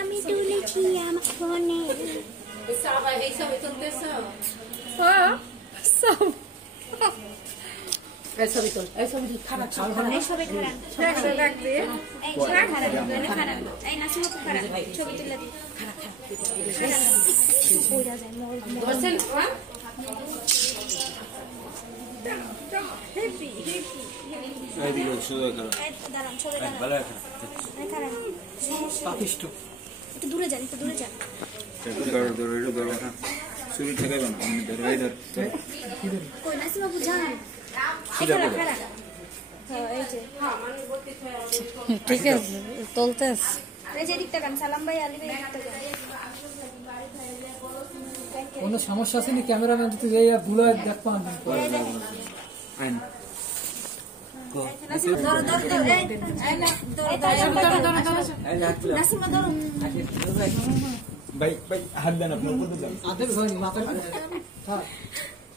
আমি তুলেছি আমার ফোনে। ছবি তোল, এই ছবি খারাপ সবাই খারাপ এই নাসিমা খারাপ ছবি তুলে দিই। একটু দূরে যান, একটু দূরে যান। কই নাসিমা বুঝান ঠিক আছে চলতেছ সালাম ভাই আলী ভাই কোনো সমস্যা আছে নি? ক্যামেরাম্যান যদি যাই ভুল হয় দেখ পান ভাই ভাই হাত দেন আপনি উপর দেন আদের ভাই মাথা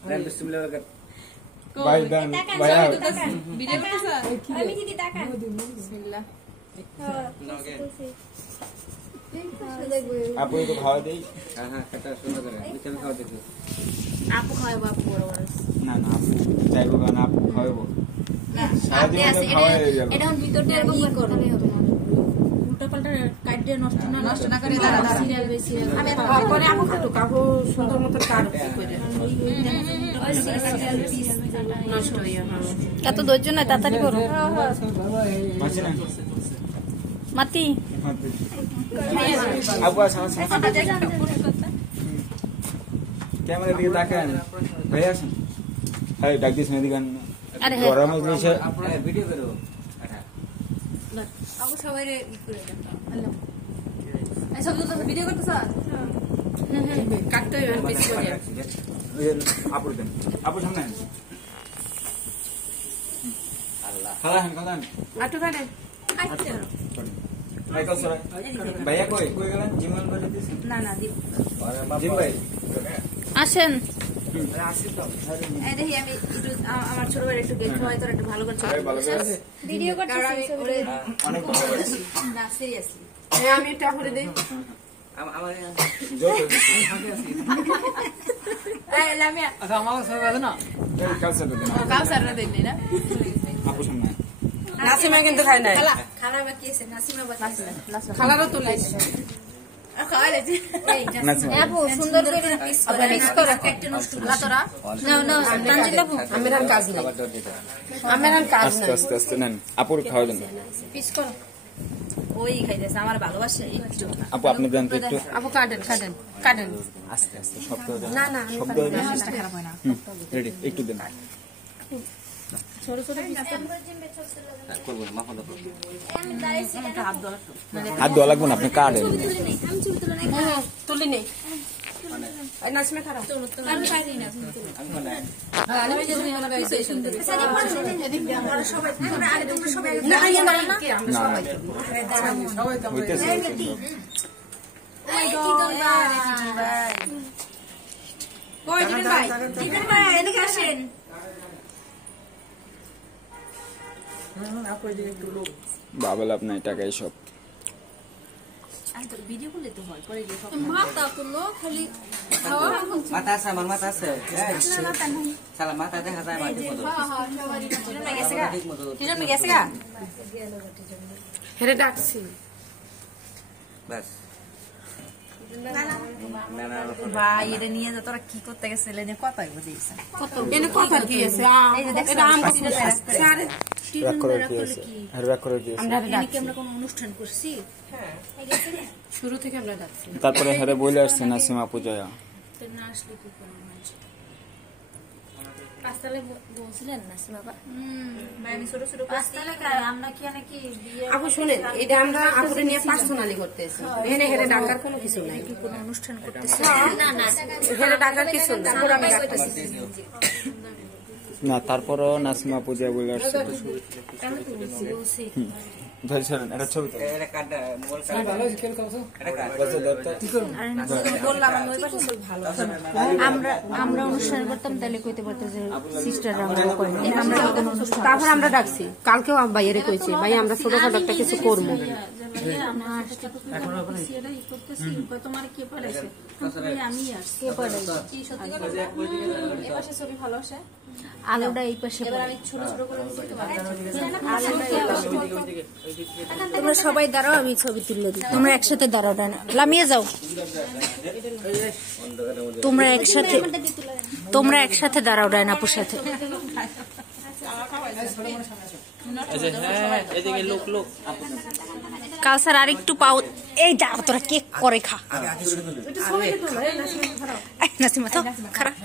দেন বিসমিল্লাহ ভাই দেন ভাই ভিডিও করতেছ আমি দিদি তাকান বিসমিল্লাহ আপু তো খাওয়া দেই হ্যাঁ এটা সুন্দর করে বিকেল খাওয়া দিতে আপু খাওয়াবো আপু বড় বড় না না আপু চাইবো না আপু খাওয়াবো সারাদিন তো খাওয়া হয়ে গেল এটা ভিতরটা এরকম ই করো উল্টা পাল্টা কাট দিয়ে নষ্ট না করে দাঁড়া সিরিয়াল বেশি সিরিয়াল আমি পরে আপু খাটো কাপু সুন্দর মতো কাট করে নষ্ট হইয়া এত ধৈর্য নাই তাড়াতাড়ি করো মাছি না মাতি আপু আসেন ক্যামেরা দিকে তাকান ভাই আসেন হ্যাঁ ডাক দিস না দিগান আরে গরম হইছে ভিডিও করো আপু সবাই ই করে দেন হ্যালো এই সব তো ভিডিও করতেছ কাটতে হবে বেশি করে আপু দেন আপু সামনে আল্লাহ খালান খালান আটু কাটে কাটতে হবে ভাই কল সরাই ভাইয়া কই কই গেলেন জিমল বলে দিস না না দিব জিম ভাই আসেন এই দেখি আমি একটু আমার ছোট ভাই একটু গেট হয় তোর একটু ভালো করে ভালো করে ভিডিও করতেছি অনেক ভালো করে না সিরিয়াসলি আমি এটা করে দেই আমার জোর এই লামিয়া আচ্ছা আমার সব আছে না কাল সাথে দেন কাউসার না দেই না আপু সামনে নাসিমা কিন্তু খায় না খালা বাকি আছে নাসিমা বাকি আছে খালারও তো লাইছে খাওয়াইছে আপু সুন্দর করে পিস করো একটা নষ্ট না তোরা নাও নাও তানজিল আপু আমের কাজ নেই আমের কাজ আস্তে নেই আস্তে আস্তে নেন আপুর খাওয়া দেন পিস করো ওই খাইতেছে আমার ভালোবাসে একটু আপু আপনি দেন তো একটু আপু কাটেন কাটেন কাটেন আস্তে আস্তে শব্দ দেন না না শব্দ দেন খারাপ হয় না রেডি একটু দেন ছোট ছোট করবো না মাফা দাও আমি দাঁড়াইছি হাত ধোয়া লাগবে না আপনি কাটেন আমি ছবি তুলে নেই তুলি নেই এই নাসিমা খারাপ আমি পারি না আমি যে তুমি আমার গাইছে সুন্দর সবাই তোমরা আগে তোমরা সবাই না ইয়া না না না হইতেছে কই দিবেন ভাই দিবেন ভাই এদিকে আসেন বাবা লাভ নাই টাকাই সব আমি তো ভিডিও করলে তো হয় পরে গিয়ে সব মাথা তুলো খালি খাওয়া মাথা আছে আমার মাথা আছে সালা মাথা দেখা যায় মাটির মতো গেছে গা ঠিক মতো টিজন মে গেছে গা হেরে ডাকছি বাস ভাই এটা নিয়ে যা তোরা কি করতে গেছিলে নে কত আইবো দিয়েছে কত এনে কথা কি আছে এই যে দেখছ আম পাচ্ছি সারে রাগ করে কি আছে আর রাগ করে কি আছে আমরা কি আমরা কোনো অনুষ্ঠান করছি শুরু থেকে আমরা ডাকছি তারপরে হেরে বলে আসছে নাসিমা পূজা তো না আসলে কি করব পাঁচতলে বলছিলেন নাসিমা বাবা ভাই আমি ছোট ছোট পাঁচতলে আমরা কি নাকি বিয়ে আপু শুনেন এটা আমরা আপুরে নিয়ে পার্সোনালি করতেছি এনে হেরে ডাকার কোনো কিছু নাই কি কোনো অনুষ্ঠান করতেছি না না হেরে ডাকার কিছু না তারপর আমি ডাকতেছি না তারপরও নাসিমা পূজা বলে আসছে আমি তো বলছি ধরেছিলেন এটা ছবি তো এটা কাটা মোবাইল আমি ভালো হয়েছে খেল করছো এটা কাটা বলছে দেবতা কি করবো বললাম আমি ওই পাশে ছবি ভালো আমরা অনুষ্ঠান করতাম তাহলে কইতে পারতো যে সিস্টাররা আমরা করি আমরা যখন অনুষ্ঠান তারপর আমরা ডাকছি কালকেও ভাইয়ারে কইছি ভাই আমরা ছোটখাটো একটা কিছু করবো তোমার কে পড়েছে আমি আসছি এপাশে ছবি ভালো আসে আলোটা এই পাশে এবার আমি ছোট ছোট করে দিতে পারি তোমরা সবাই দাঁড়াও আমি ছবি তুলে দিই তোমরা একসাথে দাঁড়াও না লামিয়ে যাও তোমরা একসাথে দাঁড়াও ডায়নাপুর সাথে কালসার আর একটু পাও এই দাঁড়া তোরা কেক করে খা নাসিমা তো খারাপ